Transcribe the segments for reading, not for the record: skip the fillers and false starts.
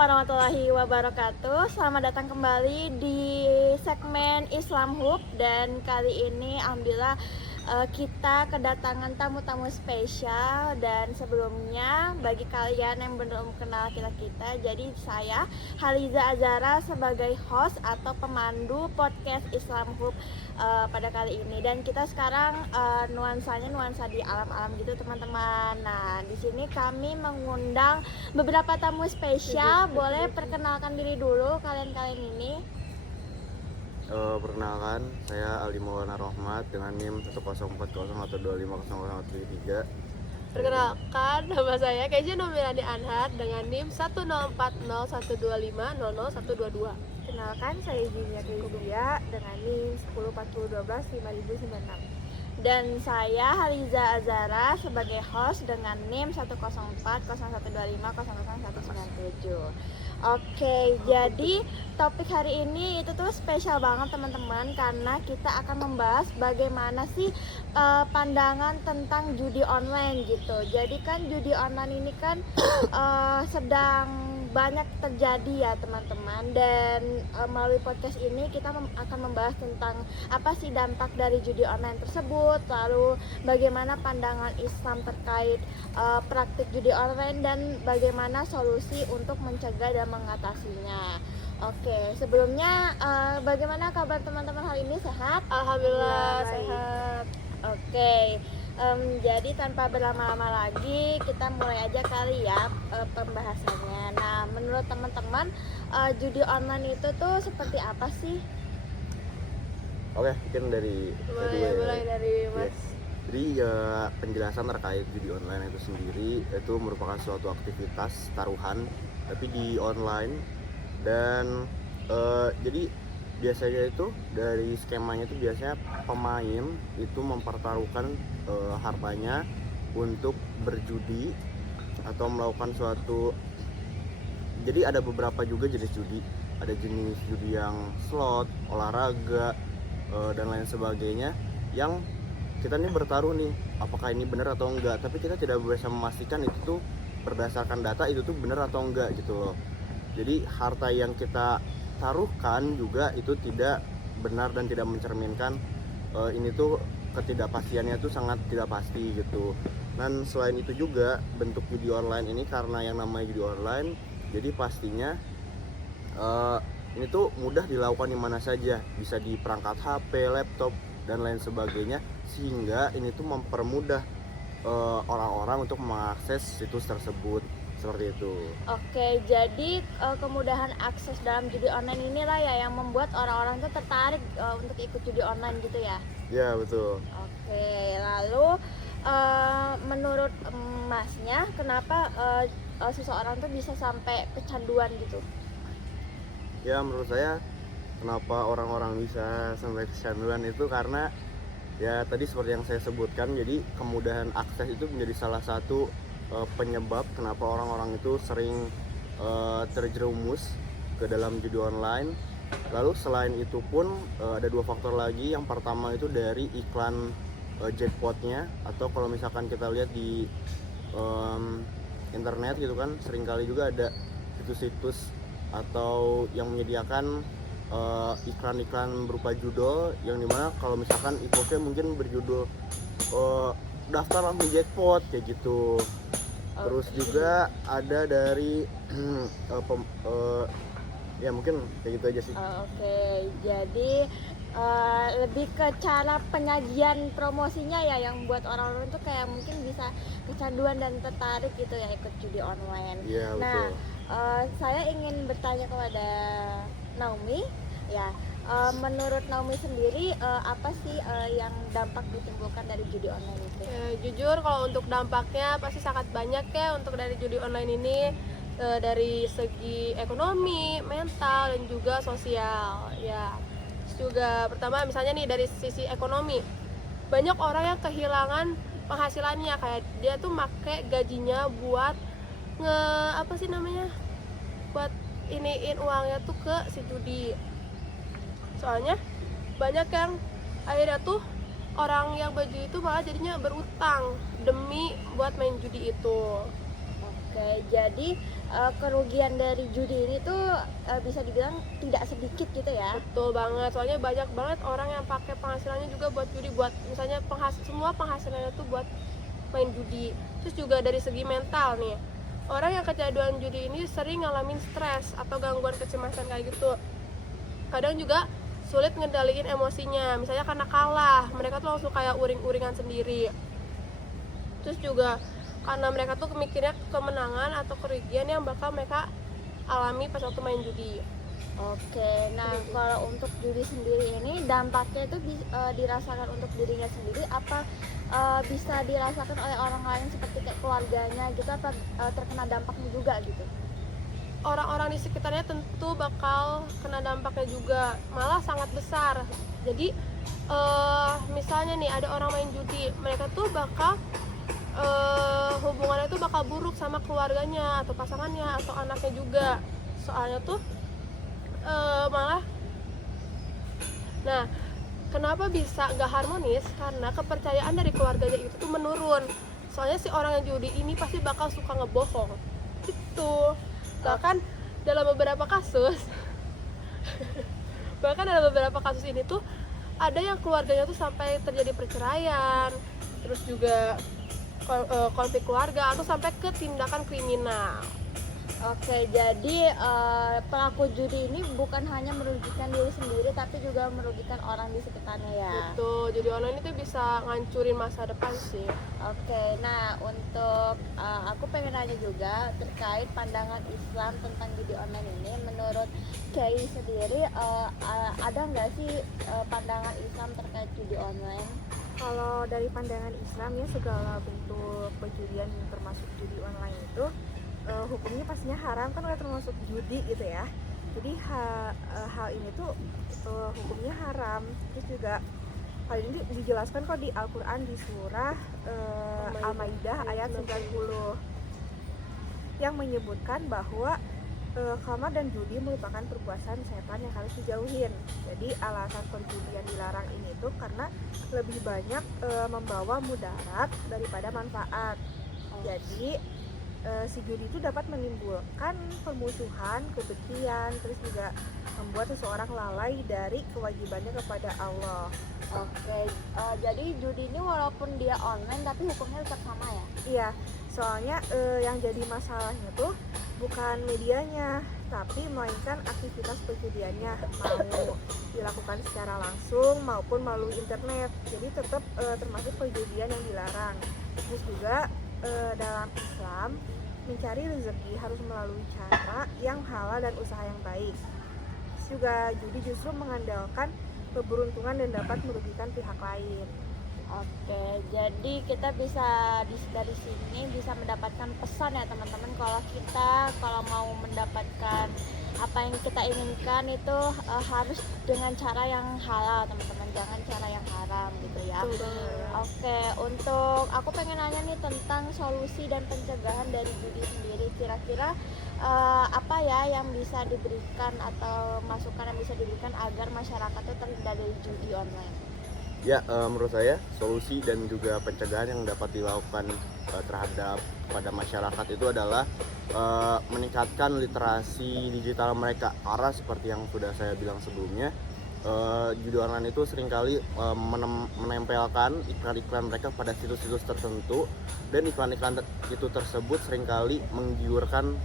warahmatullahi wabarakatuh. Selamat datang kembali di segmen Islam Hub. Dan kali ini alhamdulillah kita kedatangan tamu-tamu spesial. Dan sebelumnya bagi kalian yang belum kenal kita, jadi saya Haliza Azara sebagai host atau pemandu podcast Islam Hub pada kali ini. Dan kita sekarang nuansanya nuansa di alam-alam gitu teman-teman. Nah, di sini kami mengundang beberapa tamu spesial. Boleh perkenalkan diri dulu kalian-kalian ini. Perkenalkan, saya Aldi Maulana Rohmat dengan NIM 10401250033. Perkenalkan, nama saya Keisha Nomirani Anhar dengan NIM 1040125000122. Kenalkan, saya Jinia Kezia dengan NIM 1040125096. Dan saya Haliza Azara sebagai host dengan NIM 1040125000197. Oke, jadi topik hari ini itu tuh spesial banget teman-teman, karena kita akan membahas bagaimana sih pandangan tentang judi online gitu. Jadi kan judi online ini kan sedang banyak terjadi ya teman-teman. Dan melalui podcast ini kita akan membahas tentang apa sih dampak dari judi online tersebut, lalu bagaimana pandangan Islam terkait praktik judi online, dan bagaimana solusi untuk mencegah dan mengatasinya. Oke, sebelumnya bagaimana kabar teman-teman hari ini? Sehat? Alhamdulillah Baik. sehat. Oke, jadi tanpa berlama-lama lagi kita mulai aja kali ya pembahasannya. Nah, menurut teman-teman judi online itu tuh seperti apa sih? Oke, mungkin dari Mulai dari Mas. Yes. Jadi penjelasan terkait judi online itu sendiri itu merupakan suatu aktivitas taruhan tapi di online. Dan jadi biasanya itu dari skemanya itu biasanya pemain itu mempertaruhkan hartanya untuk berjudi atau melakukan suatu. Jadi ada beberapa juga jenis judi. Ada jenis judi yang slot, olahraga, dan lain sebagainya, yang kita nih bertaruh nih apakah ini benar atau enggak, tapi kita tidak bisa memastikan itu tuh berdasarkan data itu tuh benar atau enggak gitu loh. Jadi harta yang kita taruhkan juga itu tidak benar dan tidak mencerminkan ini tuh ketidakpastiannya tuh sangat tidak pasti gitu. Dan selain itu juga bentuk judi online ini, karena yang namanya judi online, jadi pastinya ini tuh mudah dilakukan di mana saja, bisa di perangkat HP, laptop, dan lain sebagainya, sehingga ini tuh mempermudah orang-orang untuk mengakses situs tersebut, seperti itu. Oke, jadi kemudahan akses dalam judi online inilah ya yang membuat orang-orang tuh tertarik untuk ikut judi online gitu ya. Ya, betul. Oke, lalu menurut Masnya kenapa seseorang tuh bisa sampai kecanduan gitu? Ya, menurut saya kenapa orang-orang bisa sampai kecanduan itu karena ya tadi seperti yang saya sebutkan, jadi kemudahan akses itu menjadi salah satu penyebab kenapa orang-orang itu sering terjerumus ke dalam judi online. Lalu selain itu pun ada dua faktor lagi. Yang pertama itu dari iklan jackpotnya, atau kalau misalkan kita lihat di internet gitu kan, seringkali juga ada situs-situs atau yang menyediakan iklan-iklan berupa judul, yang dimana kalau misalkan e-postnya mungkin berjudul daftar langsung jackpot kayak gitu. Terus juga ada dari ya mungkin kayak gitu aja sih. Oke, jadi lebih ke cara penyajian promosinya ya yang buat orang-orang tuh kayak mungkin bisa kecanduan dan tertarik gitu ya ikut judi online. Iya, Nah, betul. saya ingin bertanya kepada Naomi ya. Menurut Naomi sendiri apa sih yang dampak ditimbulkan dari judi online itu? Jujur kalau untuk dampaknya pasti sangat banyak ya untuk dari judi online ini, dari segi ekonomi, mental, dan juga sosial ya. Terus juga pertama misalnya nih dari sisi ekonomi, banyak orang yang kehilangan penghasilannya, kayak dia tuh make gajinya buat buat iniin uangnya tuh ke si judi. Soalnya banyak yang akhirnya tuh orang yang berjudi itu malah jadinya berutang demi buat main judi itu. Oke, jadi kerugian dari judi ini tuh bisa dibilang tidak sedikit gitu ya. Betul banget, soalnya banyak banget orang yang pakai penghasilannya juga buat judi, buat misalnya semua penghasilannya tuh buat main judi. Terus juga dari segi mental nih, orang yang kecanduan judi ini sering ngalamin stres atau gangguan kecemasan kayak gitu. Kadang juga sulit ngendaliin emosinya, misalnya karena kalah, mereka tuh langsung kayak uring-uringan sendiri. Terus juga karena mereka tuh mikirnya kemenangan atau kerugian yang bakal mereka alami pas waktu main judi. Oke, nah kalau untuk judi sendiri ini dampaknya itu dirasakan untuk dirinya sendiri apa bisa dirasakan oleh orang lain seperti kayak keluarganya gitu atau terkena dampaknya juga gitu? Orang-orang di sekitarnya tentu bakal kena dampaknya juga, malah sangat besar. Jadi misalnya nih ada orang main judi, mereka tuh bakal hubungannya tuh bakal buruk sama keluarganya atau pasangannya atau anaknya juga. Soalnya tuh malah, nah kenapa bisa gak harmonis? Karena kepercayaan dari keluarganya itu tuh menurun. Soalnya si orang yang judi ini pasti bakal suka ngebohong gitu. Bahkan dalam beberapa kasus ini tuh ada yang keluarganya tuh sampai terjadi perceraian, terus juga konflik keluarga atau sampai ke tindakan kriminal. Oke, jadi pelaku judi ini bukan hanya merugikan diri sendiri tapi juga merugikan orang di sekitarnya ya. Betul, judi online itu bisa ngancurin masa depan sih. Oke, nah untuk aku pengen nanya juga terkait pandangan Islam tentang judi online ini. Menurut Kay sendiri ada nggak sih pandangan Islam terkait judi online? Kalau dari pandangan Islam ya, segala bentuk perjudian termasuk judi online itu hukumnya pastinya haram, kan udah termasuk judi gitu ya. Jadi hal ini tuh hukumnya haram. Terus juga hal ini dijelaskan kok di Al-Quran di surah Al-Maidah ayat 90 yang menyebutkan bahwa khamar dan judi merupakan perbuatan setan yang harus dijauhin. Jadi alasan perjudian dilarang ini tuh karena lebih banyak membawa mudarat daripada manfaat. Jadi si judi itu dapat menimbulkan permusuhan, kebencian, terus juga membuat seseorang lalai dari kewajibannya kepada Allah. Oke, jadi judi ini walaupun dia online tapi hukumnya tetap sama ya? Iya, soalnya yang jadi masalahnya tuh bukan medianya, tapi melainkan aktivitas perjudiannya, mau dilakukan secara langsung maupun melalui internet. Jadi tetap termasuk perjudian yang dilarang. Terus juga dalam Islam mencari rezeki harus melalui cara yang halal dan usaha yang baik. Terus juga judi justru mengandalkan keberuntungan dan dapat merugikan pihak lain. Oke, jadi kita bisa dari sini bisa mendapatkan pesan ya teman-teman, kalau mau mendapatkan apa yang kita inginkan itu harus dengan cara yang halal teman-teman, jangan cara yang haram gitu ya. Oke, untuk aku pengen nanya nih tentang solusi dan pencegahan dari judi sendiri. Kira-kira apa ya yang bisa diberikan atau masukan yang bisa diberikan agar masyarakat itu terhindar dari judi online? Ya, menurut saya solusi dan juga pencegahan yang dapat dilakukan terhadap pada masyarakat itu adalah meningkatkan literasi digital mereka. Karena seperti yang sudah saya bilang sebelumnya, judi online itu seringkali menempelkan iklan-iklan mereka pada situs-situs tertentu, dan iklan-iklan itu tersebut seringkali menggiurkan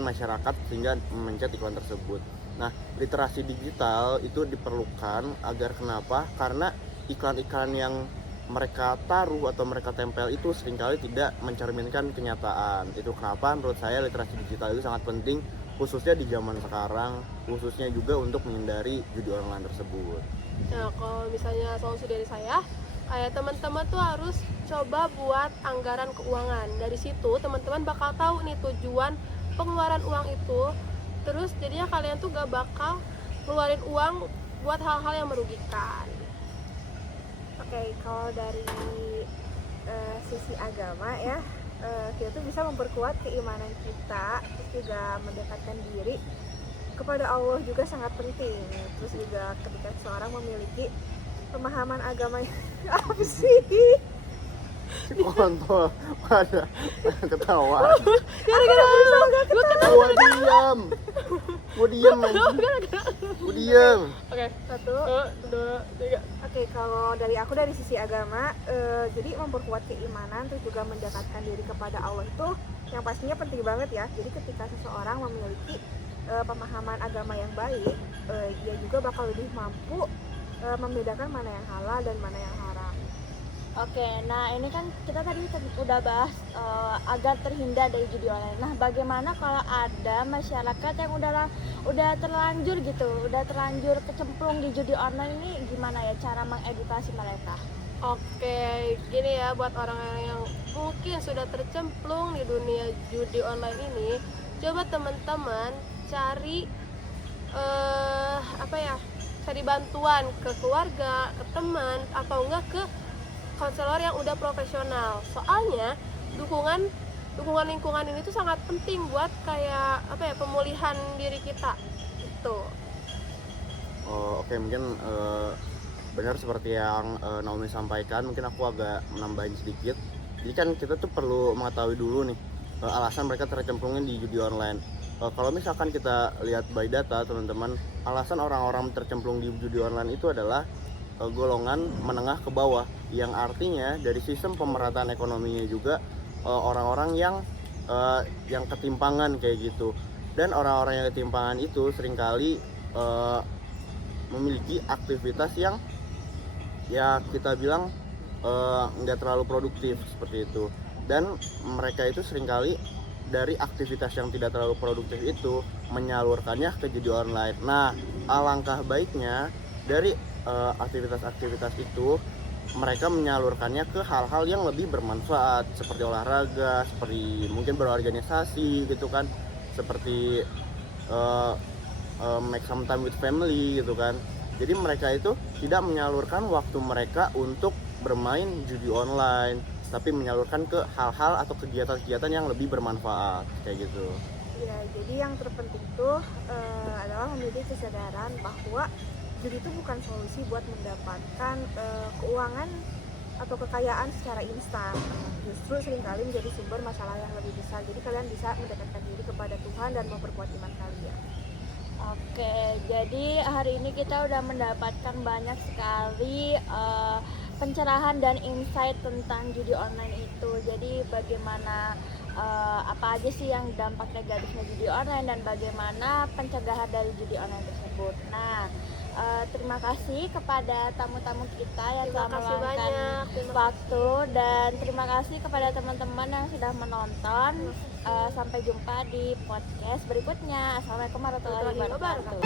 masyarakat sehingga memencet iklan tersebut. Nah, literasi digital itu diperlukan agar kenapa? Karena iklan-iklan yang mereka taruh atau mereka tempel itu seringkali tidak mencerminkan kenyataan. Itu kenapa menurut saya literasi digital itu sangat penting, khususnya di zaman sekarang, khususnya juga untuk menghindari judi online tersebut. Nah, kalau misalnya solusi dari saya, kayak teman-teman tuh harus coba buat anggaran keuangan. Dari situ teman-teman bakal tahu nih tujuan pengeluaran uang itu. Terus jadinya kalian tuh gak bakal ngeluarin uang buat hal-hal yang merugikan. Oke, kalau dari sisi agama ya, kita tuh bisa memperkuat keimanan kita, terus juga mendekatkan diri kepada Allah juga sangat penting. Terus juga ketika seorang memiliki pemahaman agama apa sih? Si kontol pada ketawa. Gara-gara gue kena. Gua diam anjing. Gua diam. Oke, 1, 2, 3. Oke, kalau dari aku dari sisi agama, jadi memperkuat keimanan terus juga mendekatkan diri kepada Allah itu yang pastinya penting banget ya. Jadi ketika seseorang memiliki pemahaman agama yang baik, dia juga bakal lebih mampu membedakan mana yang halal dan mana yang haram. Oke, nah ini kan kita tadi udah bahas agar terhindar dari judi online. Nah, bagaimana kalau ada masyarakat yang udah terlanjur gitu, udah terlanjur kecemplung di judi online ini, gimana ya cara mengedukasi mereka? Oke, gini ya, buat orang-orang yang mungkin sudah tercemplung di dunia judi online ini, coba teman-teman cari cari bantuan ke keluarga, ke teman, atau enggak ke konselor yang udah profesional. Soalnya dukungan lingkungan ini tuh sangat penting buat kayak pemulihan diri kita itu. Oke, mungkin benar seperti yang Naomi sampaikan. Mungkin aku agak menambahin sedikit. Jadi kan kita tuh perlu mengetahui dulu nih alasan mereka tercemplungin di judi online. Kalau misalkan kita lihat by data teman-teman, alasan orang-orang tercemplung di judi online itu adalah golongan menengah ke bawah, yang artinya dari sistem pemerataan ekonominya juga orang-orang yang ketimpangan kayak gitu. Dan orang-orang yang ketimpangan itu seringkali memiliki aktivitas yang ya kita bilang nggak terlalu produktif seperti itu. Dan mereka itu seringkali dari aktivitas yang tidak terlalu produktif itu menyalurkannya ke judi online. Nah, alangkah baiknya dari aktivitas-aktivitas itu mereka menyalurkannya ke hal-hal yang lebih bermanfaat, seperti olahraga, seperti mungkin berorganisasi gitu kan, seperti make some time with family gitu kan. Jadi mereka itu tidak menyalurkan waktu mereka untuk bermain judi online, tapi menyalurkan ke hal-hal atau kegiatan-kegiatan yang lebih bermanfaat kayak gitu. Ya, jadi yang terpenting itu adalah memiliki kesadaran bahwa judi itu bukan solusi buat mendapatkan keuangan atau kekayaan secara instan. Justru seringkali menjadi sumber masalah yang lebih besar. Jadi kalian bisa mendekatkan diri kepada Tuhan dan memperkuat iman kalian. Oke, jadi hari ini kita udah mendapatkan banyak sekali pencerahan dan insight tentang judi online itu. Jadi bagaimana apa aja sih yang dampak negatifnya judi online dan bagaimana pencegahan dari judi online tersebut. Nah, terima kasih kepada tamu-tamu kita yang telah meluangkan waktu, dan terima kasih kepada teman-teman yang sudah menonton. Sampai jumpa di podcast berikutnya. Assalamualaikum warahmatullahi wabarakatuh.